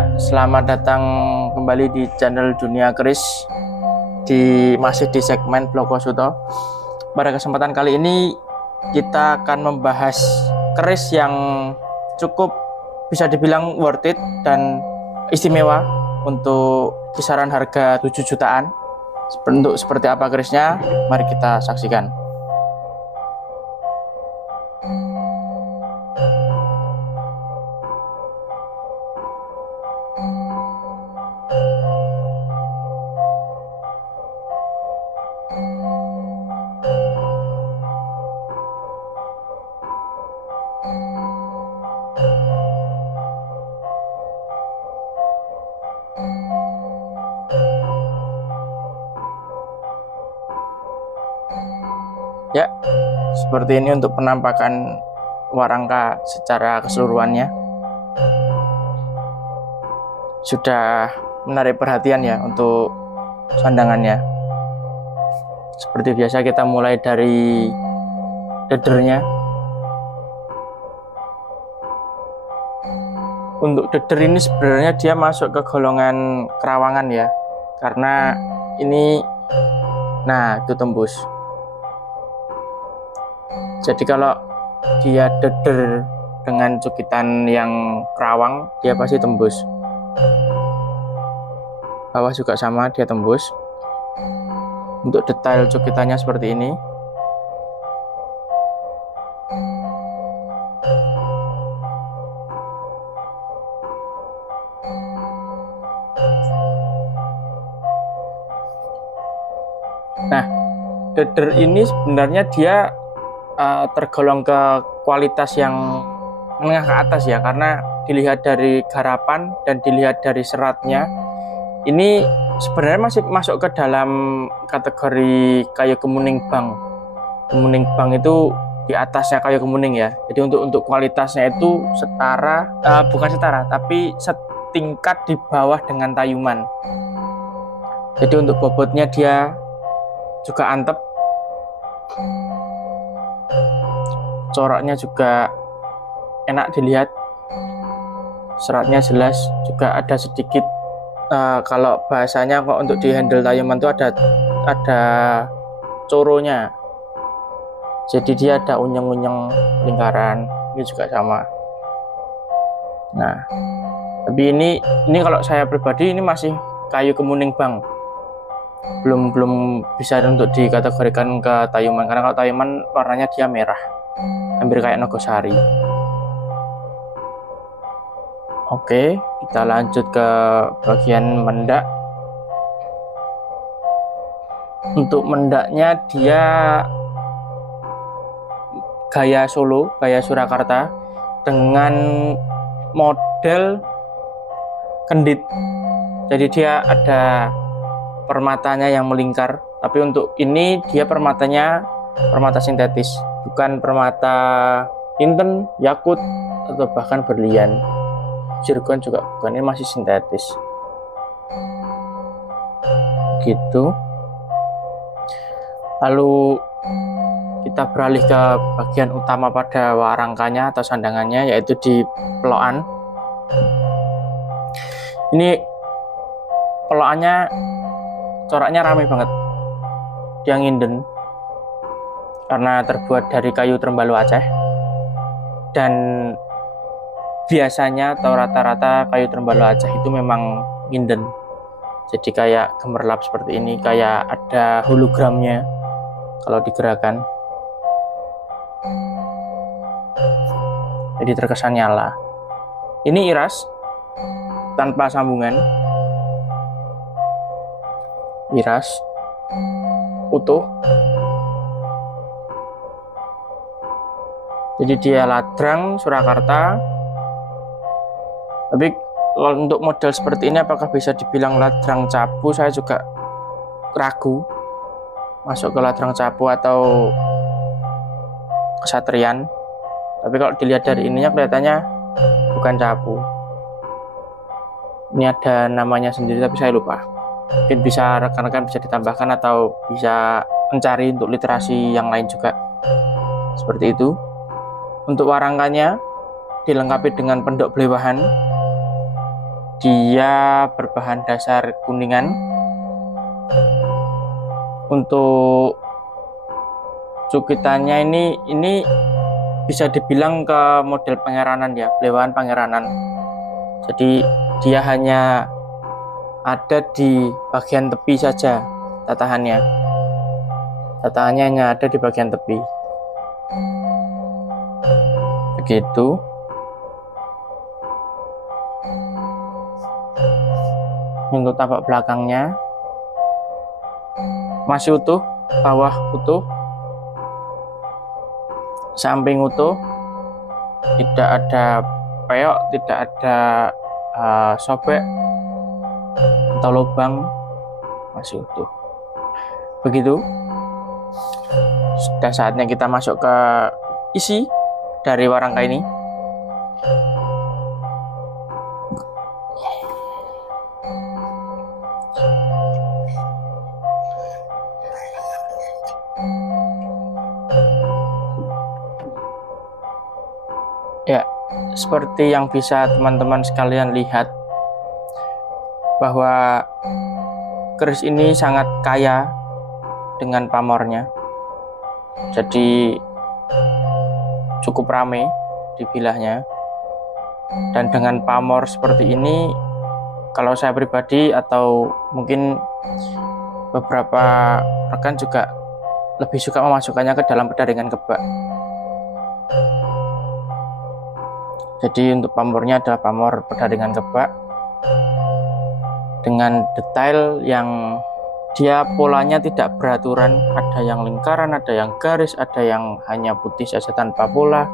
Ya, selamat datang kembali di channel Dunia Keris masih di segmen Blogosuto. Pada kesempatan kali ini kita akan membahas keris yang cukup bisa dibilang worth it dan istimewa untuk kisaran harga 7 jutaan. Untuk seperti apa kerisnya, mari kita saksikan. Ya, seperti ini untuk penampakan warangka secara keseluruhannya. Sudah menarik perhatian ya untuk sandangannya. Seperti biasa kita mulai dari dedernya. Untuk deder ini sebenarnya dia masuk ke golongan kerawangan ya, karena ini, nah itu tembus. Jadi kalau dia deder dengan cukitan yang kerawang, dia pasti tembus. Bawah juga sama, dia tembus. Untuk detail cukitannya seperti ini. Nah, deder ini sebenarnya dia tergolong ke kualitas yang menengah ke atas ya, karena dilihat dari garapan dan dilihat dari seratnya, ini sebenarnya masih masuk ke dalam kategori kayu kemuning bang. Kemuning bang itu di atasnya kayu kemuning ya. Jadi untuk kualitasnya itu setara, bukan setara, tapi setingkat di bawah dengan tayuman. Jadi untuk bobotnya dia juga antep. Coraknya juga enak dilihat, seratnya jelas, juga ada sedikit kalau bahasanya kok untuk di handle tayuman itu ada coronya, jadi dia ada unyeng-unyeng lingkaran. Ini juga sama. Nah, tapi ini kalau saya pribadi ini masih kayu kemuning bang, belum bisa untuk dikategorikan ke tayuman, karena kalau tayuman warnanya dia merah, hampir kayak nogosari. Oke, kita lanjut ke bagian mendak. Untuk mendaknya dia gaya Solo, gaya Surakarta, dengan model kendit. Jadi dia ada permatanya yang melingkar, tapi untuk ini dia permatanya permata sintetis, bukan permata inten, yakut, atau bahkan berlian. Zircon juga bukan, ini masih sintetis gitu. Lalu kita beralih ke bagian utama pada warangkanya atau sandangannya, yaitu di pelokan. Ini pelokannya coraknya ramai banget, dia nginden karena terbuat dari kayu Trembalo Aceh, dan biasanya atau rata-rata kayu Trembalo Aceh itu memang nginden, jadi kayak gemerlap seperti ini, kayak ada hologramnya kalau digerakkan, jadi terkesan nyala. Ini iras tanpa sambungan, iras utuh. Jadi dia ladrang Surakarta. Tapi kalau untuk model seperti ini apakah bisa dibilang ladrang capu, saya juga ragu masuk ke ladrang capu atau kesatrian. Tapi kalau dilihat dari ininya kelihatannya bukan capu. Ini ada namanya sendiri tapi saya lupa. Mungkin bisa rekan-rekan bisa ditambahkan atau bisa mencari untuk literasi yang lain juga. Seperti itu. Untuk warangkanya dilengkapi dengan pendok belewahan dia berbahan dasar kuningan. Untuk cukitannya ini bisa dibilang ke model pengeranan ya, belewahan pengeranan. Jadi dia hanya ada di bagian tepi saja tatahannya. Tatahannya hanya ada di bagian tepi. Begitu. Untuk tapak belakangnya masih utuh, bawah utuh, samping utuh, tidak ada peok, tidak ada sobek atau lubang, masih utuh. Begitu. Sudah saatnya kita masuk ke isi dari warangka ini. Ya, seperti yang bisa teman-teman sekalian lihat bahwa keris ini sangat kaya dengan pamornya. Jadi cukup ramai di bilahnya. Dan dengan pamor seperti ini, kalau saya pribadi atau mungkin beberapa rekan juga lebih suka memasukkannya ke dalam pedaringan kebak. Jadi untuk pamornya adalah pamor pedaringan kebak dengan detail yang dia polanya tidak beraturan, ada yang lingkaran, ada yang garis, ada yang hanya putih saja tanpa pola.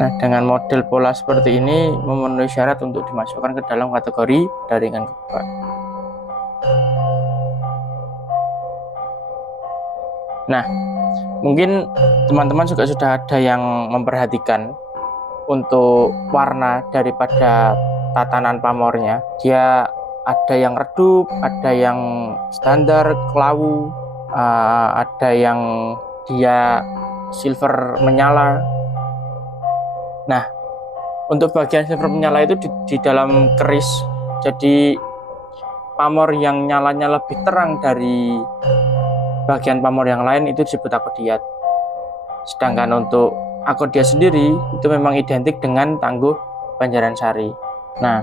Nah, dengan model pola seperti ini memenuhi syarat untuk dimasukkan ke dalam kategori pedaringan kebak. Nah, mungkin teman-teman juga sudah ada yang memperhatikan untuk warna daripada tatanan pamornya. Dia ada yang redup, ada yang standar kelawu, ada yang dia silver menyala. Nah, untuk bagian silver menyala itu di dalam keris, jadi pamor yang nyalanya lebih terang dari bagian pamor yang lain itu disebut akodiat. Sedangkan untuk akodiat sendiri itu memang identik dengan tangguh Banjaransari. Nah,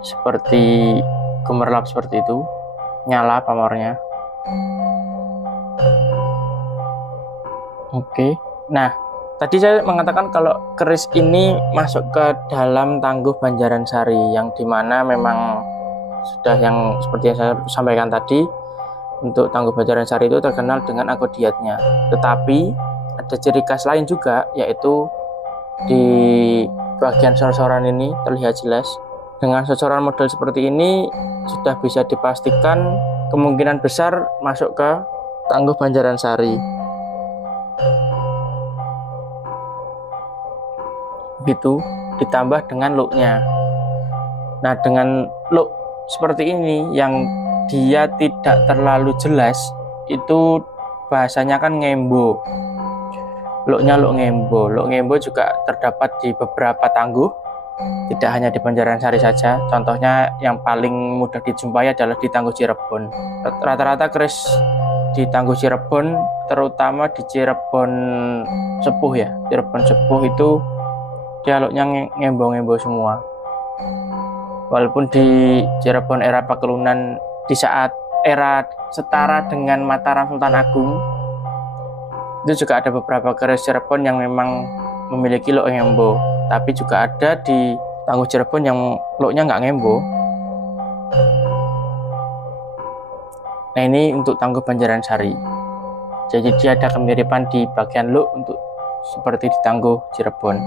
seperti gemerlap seperti itu, nyala pamornya. Oke. Nah, tadi saya mengatakan kalau keris ini masuk ke dalam tangguh Banjaransari, yang dimana memang sudah yang seperti yang saya sampaikan tadi, untuk tangguh Banjaransari itu terkenal dengan akodiatnya. Tetapi ada ciri khas lain juga, yaitu di bagian sor-soran ini terlihat jelas. Dengan sor-soran model seperti ini sudah bisa dipastikan kemungkinan besar masuk ke tangguh Banjaransari. Begitu, ditambah dengan looknya. Nah, dengan look seperti ini yang dia tidak terlalu jelas, itu bahasanya kan ngembo. Looknya look ngembo. Look ngembo juga terdapat di beberapa tangguh, tidak hanya di Banjaransari saja. Contohnya yang paling mudah dijumpai adalah di tangguh Cirebon. Rata-rata keris di tangguh Cirebon, terutama di Cirebon Sepuh ya, Cirebon Sepuh itu dia looknya ngembo-ngembo semua. Walaupun di Cirebon era Pakelunan, di saat era setara dengan Mataram Sultan Agung, itu juga ada beberapa keris Cirebon yang memang memiliki look ngembo. Tapi juga ada di tangguh Cirebon yang looknya nggak ngembo. Nah, ini untuk tangguh Banjaransari. Jadi dia ada kemiripan di bagian look untuk seperti di tangguh Cirebon.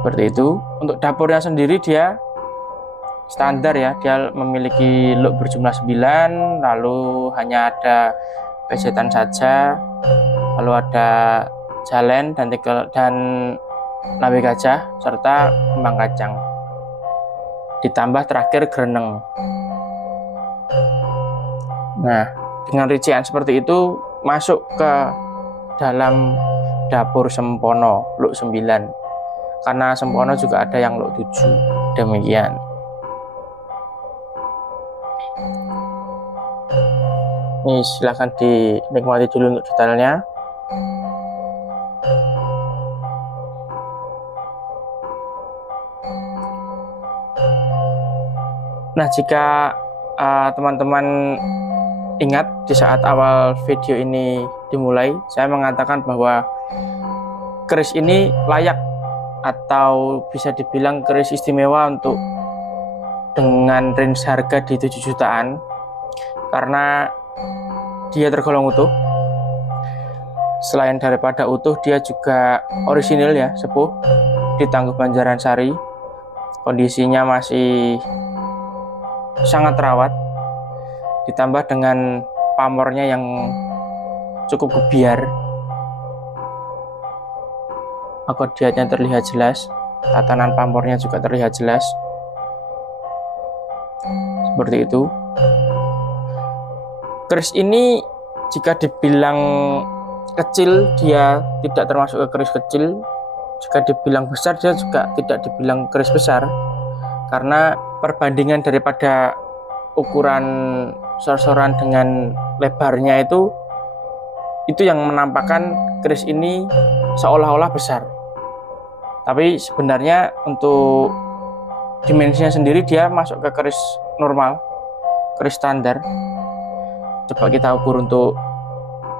Seperti itu. Untuk dapurnya sendiri dia standar ya, dia memiliki look berjumlah 9, lalu hanya ada pesetan saja, lalu ada jalen dan lawe gajah serta kembang kacang, ditambah terakhir greneng. Nah, dengan rincian seperti itu masuk ke dalam dapur Sempono Luk 9, karena Sempono juga ada yang Luk 7. Demikian. Ini silahkan dinikmati dulu untuk detailnya. Nah, jika teman-teman ingat di saat awal video ini dimulai, saya mengatakan bahwa keris ini layak atau bisa dibilang keris istimewa untuk dengan range harga di 7 jutaan karena dia tergolong utuh. Selain daripada utuh, dia juga orisinil ya, sepuh di Tangguh Banjaran Sari. Kondisinya masih sangat terawat, ditambah dengan pamornya yang cukup gebiar. Akodiatnya terlihat jelas, tatanan pamornya juga terlihat jelas. Seperti itu. Keris ini jika dibilang kecil, dia tidak termasuk ke keris kecil. Jika dibilang besar, dia juga tidak dibilang keris besar. Karena perbandingan daripada ukuran sor-soran dengan lebarnya itu yang menampakkan keris ini seolah-olah besar. Tapi sebenarnya untuk dimensinya sendiri dia masuk ke keris normal, keris standar. Coba kita ukur untuk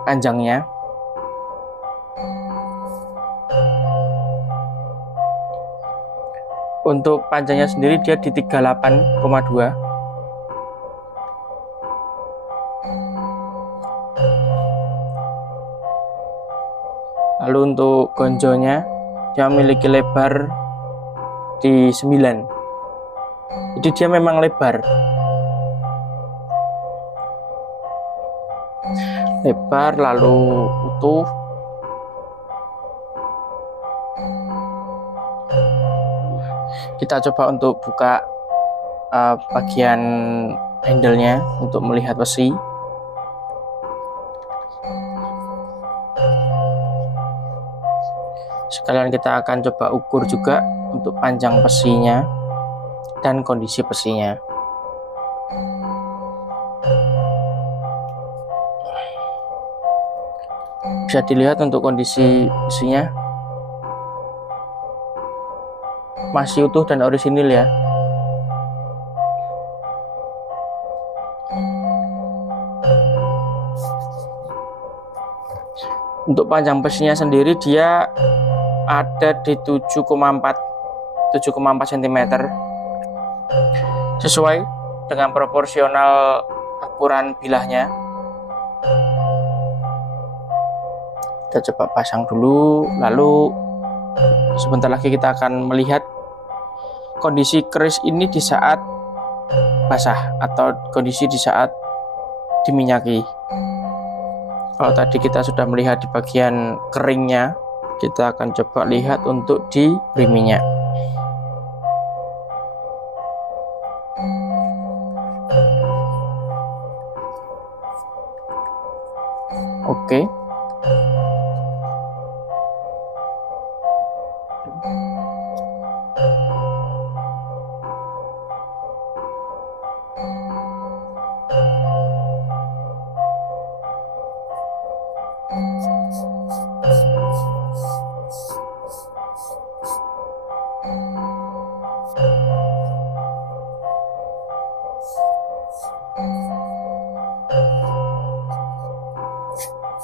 panjangnya. Untuk panjangnya sendiri dia di 38,2. Lalu untuk gonjonya dia memiliki lebar di 9. Jadi dia memang lebar. Lebar lalu utuh. Kita coba untuk buka bagian handle-nya untuk melihat besi. Sekalian kita akan coba ukur juga untuk panjang besinya dan kondisi besinya. Bisa dilihat untuk kondisi besinya masih utuh dan orisinil ya. Untuk panjang besinya sendiri dia ada di 7,4 cm, sesuai dengan proporsional ukuran bilahnya. Kita coba pasang dulu, lalu sebentar lagi kita akan melihat kondisi keris ini di saat basah atau kondisi di saat diminyaki. Kalau tadi kita sudah melihat di bagian keringnya, kita akan coba lihat untuk diberi minyak. Oke.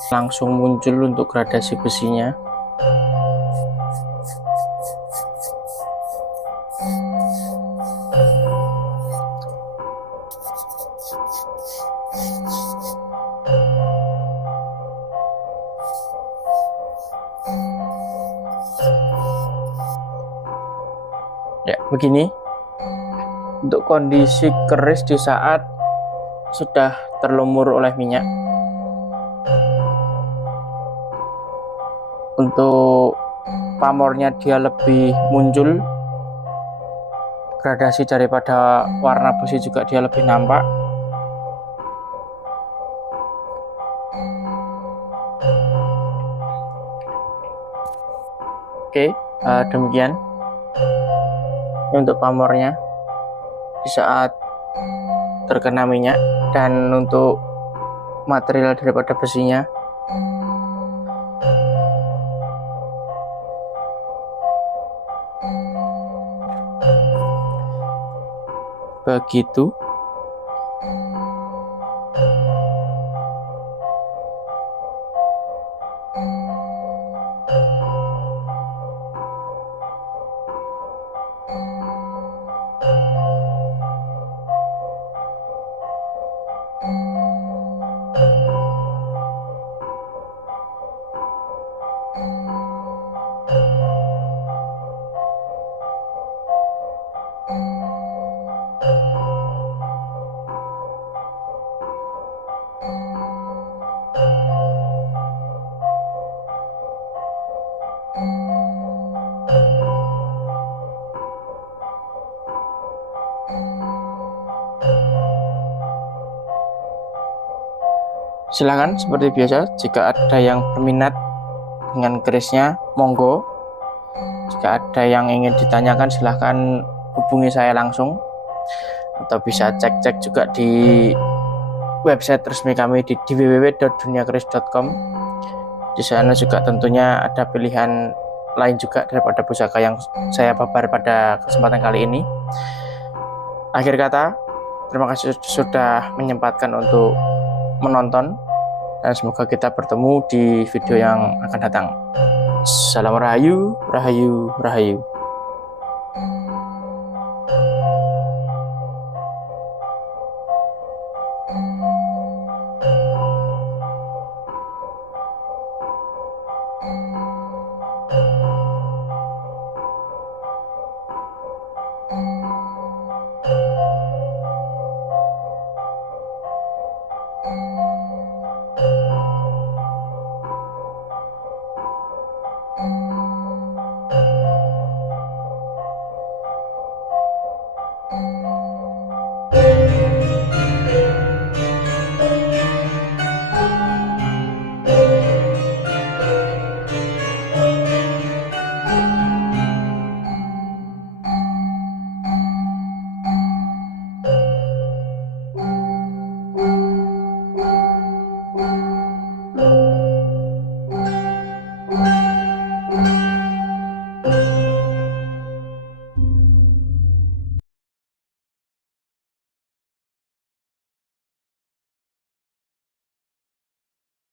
Langsung muncul untuk gradasi besinya. Ya, begini untuk kondisi keris di saat sudah terlumur oleh minyak. Untuk pamornya dia lebih muncul, gradasi daripada warna besi juga dia lebih nampak. Oke, demikian ini untuk pamornya di saat terkena minyak, dan untuk material daripada besinya. Begitu. Silahkan seperti biasa, jika ada yang berminat dengan kerisnya, monggo. Jika ada yang ingin ditanyakan, silahkan hubungi saya langsung, atau bisa cek-cek juga di website resmi kami di www.duniakeris.com. Di sana juga tentunya ada pilihan lain juga daripada pusaka yang saya babar pada kesempatan kali ini. Akhir kata, terima kasih sudah menyempatkan untuk menonton, dan semoga kita bertemu di video yang akan datang. Salam Rahayu, Rahayu, Rahayu.